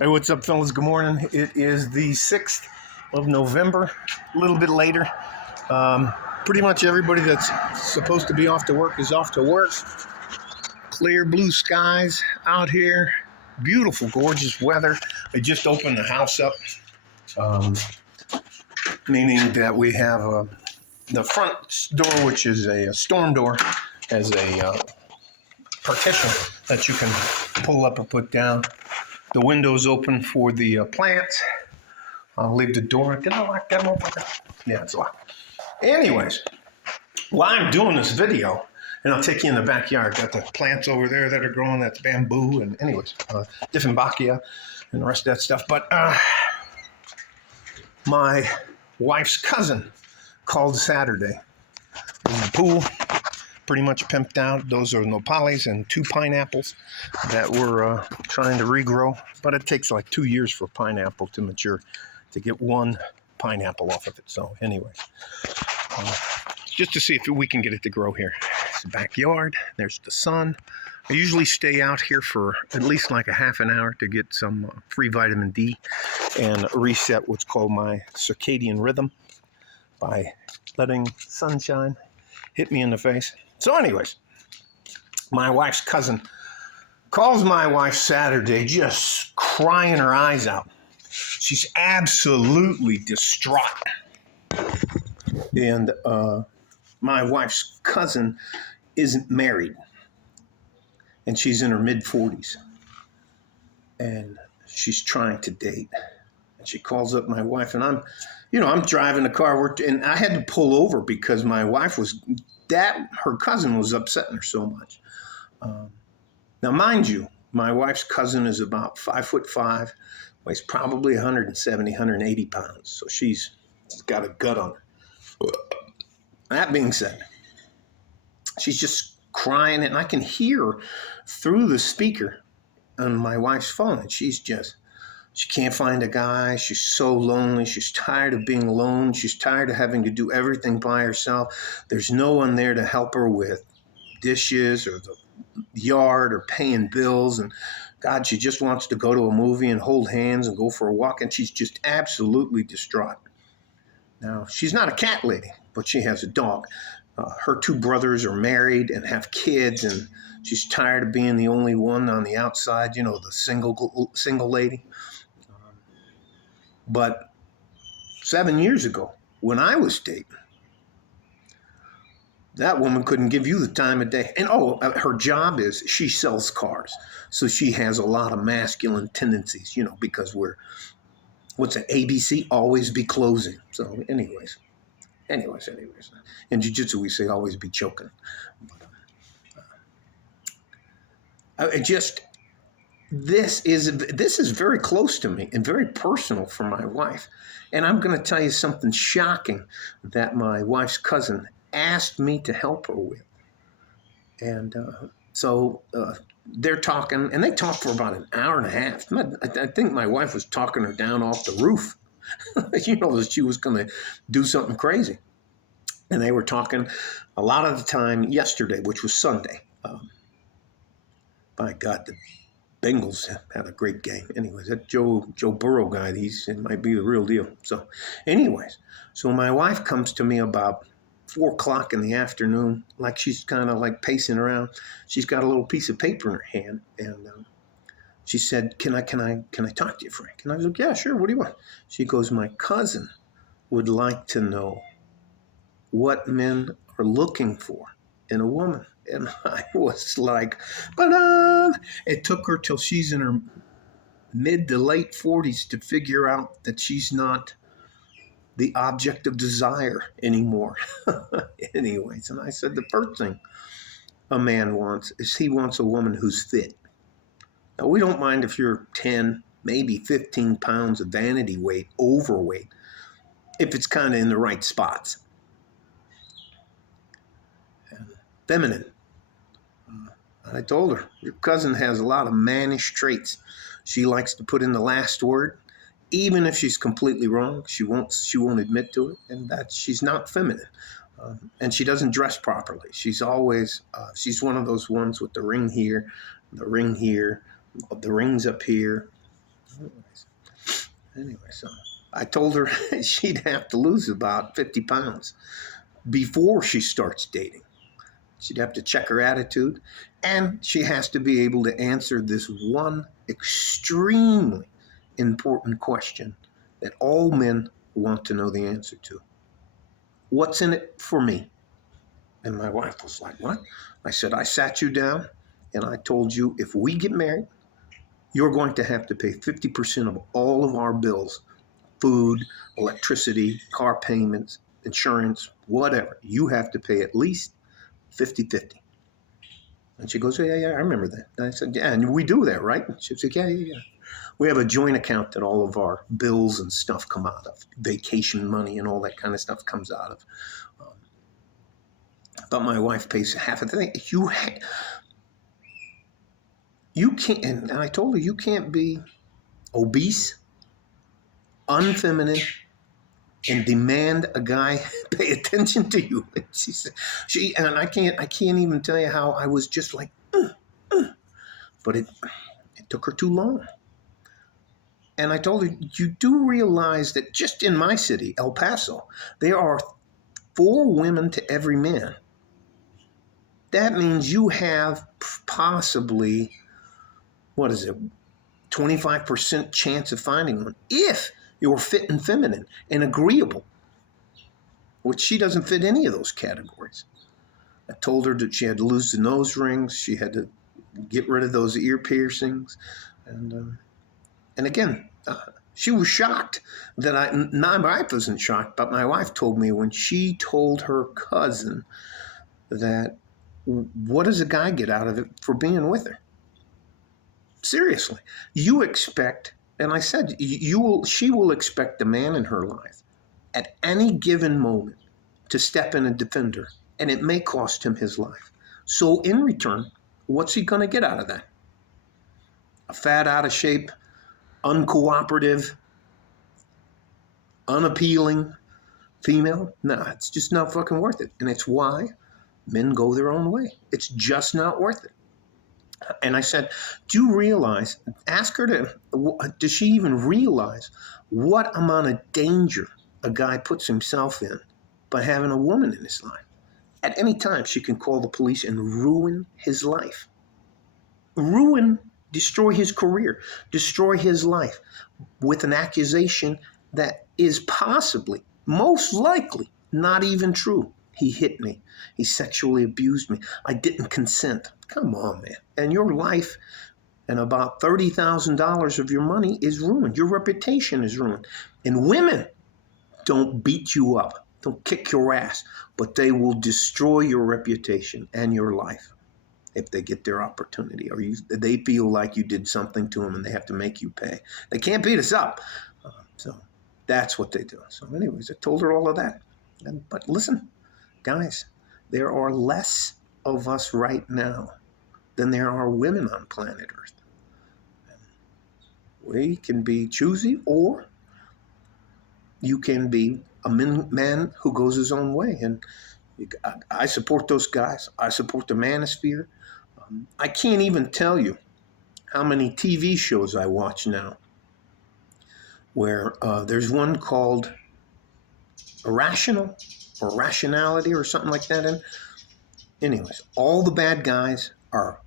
Hey, what's up, fellas? Good morning. It is the 6th of November, a little bit later. Pretty much everybody that's supposed to be off to work is off to work. Clear blue skies out here. Beautiful, gorgeous weather. I just opened the house up, um, meaning that we have the front door, which is a storm door, has a partition that you can pull up or put down. The window's open for the plants. I'll leave the door. Did I lock that motherfucker? Yeah, it's locked. Anyways, while I'm doing this video, and I'll take you in the backyard. Got the plants over there that are growing. That's bamboo, and anyways, Diffenbachia and the rest of that stuff. But my wife's cousin called Saturday. In the pool, pretty much pimped out. Those are nopales and 2 pineapples that we're trying to regrow. But it takes like 2 years for a pineapple to mature, to get 1 pineapple off of it. So anyways, just to see if we can get it to grow here. It's the backyard. There's the sun. I usually stay out here for at least like a half an hour to get some free vitamin D and reset what's called my circadian rhythm by letting sunshine hit me in the face. So anyways, my wife's cousin calls my wife Saturday just crying her eyes out. She's absolutely distraught. And my wife's cousin isn't married. And she's in her mid-40s. And she's trying to date. And she calls up my wife, and I'm driving the car, and I had to pull over because my wife her cousin was upsetting her so much. Now, mind you, my wife's cousin is about 5'5", weighs probably 170, 180 pounds. So she's got a gut on her. That being said, she's just crying, and I can hear her through the speaker on my wife's phone. And she can't find a guy. She's so lonely. She's tired of being alone. She's tired of having to do everything by herself. There's no one there to help her with dishes or the yard or paying bills. And God, she just wants to go to a movie and hold hands and go for a walk. And she's just absolutely distraught. Now, she's not a cat lady, but she has a dog. Her 2 brothers are married and have kids, and she's tired of being the only one on the outside, the single lady. But 7 years ago, when I was dating, that woman couldn't give you the time of day. And her job is she sells cars. So she has a lot of masculine tendencies, because what's an ABC? Always be closing. So anyways. In jiu-jitsu, we say always be choking. This is very close to me and very personal for my wife. And I'm going to tell you something shocking that my wife's cousin asked me to help her with. And so they're talking, and they talked for about an hour and a half. I think my wife was talking her down off the roof. That she was going to do something crazy. And they were talking a lot of the time yesterday, which was Sunday. By God, the Bengals had a great game. Anyways, that Joe Burrow guy, it might be the real deal. So anyways, my wife comes to me about 4 o'clock in the afternoon, like she's kind of like pacing around. She's got a little piece of paper in her hand, and she said, can I talk to you, Frank? And I was like, yeah, sure. What do you want? She goes, my cousin would like to know what men are looking for in a woman. And I was like, but it took her till she's in her mid to late 40s to figure out that she's not the object of desire anymore. Anyways, and I said, the first thing a man wants is he wants a woman who's fit. Now, we don't mind if you're 10, maybe 15 pounds of vanity weight, overweight, if it's kind of in the right spots. And feminine. I told her, your cousin has a lot of mannish traits. She likes to put in the last word, even if she's completely wrong. She won't admit to it, and that she's not feminine. And she doesn't dress properly. She's always, she's one of those ones with the ring here, the ring here, the rings up here. Anyway, so I told her she'd have to lose about 50 pounds before she starts dating. She'd have to check her attitude, and she has to be able to answer this one extremely important question that all men want to know the answer to. What's in it for me? And my wife was like, what? I said, I sat you down and I told you if we get married, you're going to have to pay 50% of all of our bills: food, electricity, car payments, insurance, whatever. You have to pay at least 50-50. And she goes, yeah, I remember that. And I said, yeah, and we do that, right? And she said, yeah. We have a joint account that all of our bills and stuff come out of. Vacation money and all that kind of stuff comes out of. But my wife pays half of the thing. You can't, and I told her, you can't be obese, unfeminine, and demand a guy pay attention to you. And I can't even tell you how I was just like, but it took her too long. And I told her, you do realize that just in my city, El Paso, there are 4 women to every man. That means you have possibly, 25% chance of finding one if you're fit and feminine and agreeable, which she doesn't fit any of those categories. I told her that she had to lose the nose rings. She had to get rid of those ear piercings. And again, she was shocked that my wife wasn't shocked, but my wife told me when she told her cousin that, what does a guy get out of it for being with her? Seriously, you expect, and I said, she will expect the man in her life at any given moment to step in and defend her, and it may cost him his life. So in return, what's he going to get out of that? A fat, out of shape, uncooperative, unappealing female? Nah, it's just not fucking worth it. And it's why men go their own way. It's just not worth it. And I said, do you realize, ask her does she even realize what amount of danger a guy puts himself in by having a woman in his life? At any time, she can call the police and ruin his life. Destroy his career, destroy his life with an accusation that is possibly, most likely, not even true. He hit me. He sexually abused me. I didn't consent. Come on, man. And your life and about $30,000 of your money is ruined. Your reputation is ruined. And women don't beat you up, don't kick your ass, but they will destroy your reputation and your life if they get their opportunity, or they feel like you did something to them and they have to make you pay. They can't beat us up. So that's what they do. So anyways, I told her all of that. But listen, guys, there are less of us right now than there are women on planet Earth. We can be choosy, or you can be a man who goes his own way. And I support those guys. I support the manosphere. I can't even tell you how many TV shows I watch now where there's one called Irrational or Rationality or something like that. And anyways, all the bad guys are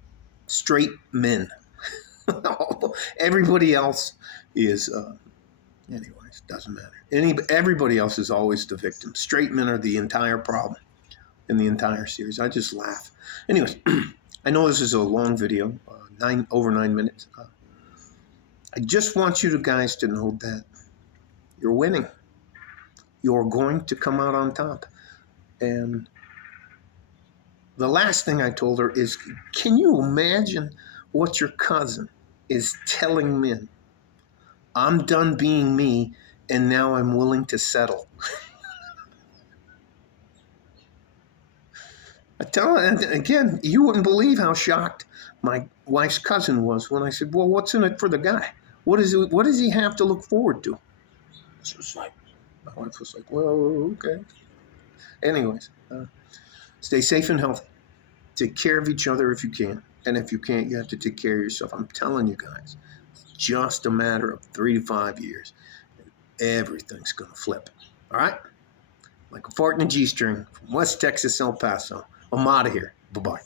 straight men. Everybody else is, anyways, doesn't matter. Everybody else is always the victim. Straight men are the entire problem in the entire series. I just laugh. Anyways, I know this is a long video, over 9 minutes. I just want you guys to know that you're winning. You're going to come out on top. And the last thing I told her is, can you imagine what your cousin is telling men? I'm done being me, and now I'm willing to settle. I tell her, again, you wouldn't believe how shocked my wife's cousin was when I said, well, what's in it for the guy? What does he have to look forward to? She was like, my wife was like, well, okay. Anyways, stay safe and healthy. Take care of each other if you can. And if you can't, you have to take care of yourself. I'm telling you guys, just a matter of 3 to 5 years. Everything's going to flip. All right? Like a fart in a G-string from West Texas, El Paso. I'm out of here. Bye-bye.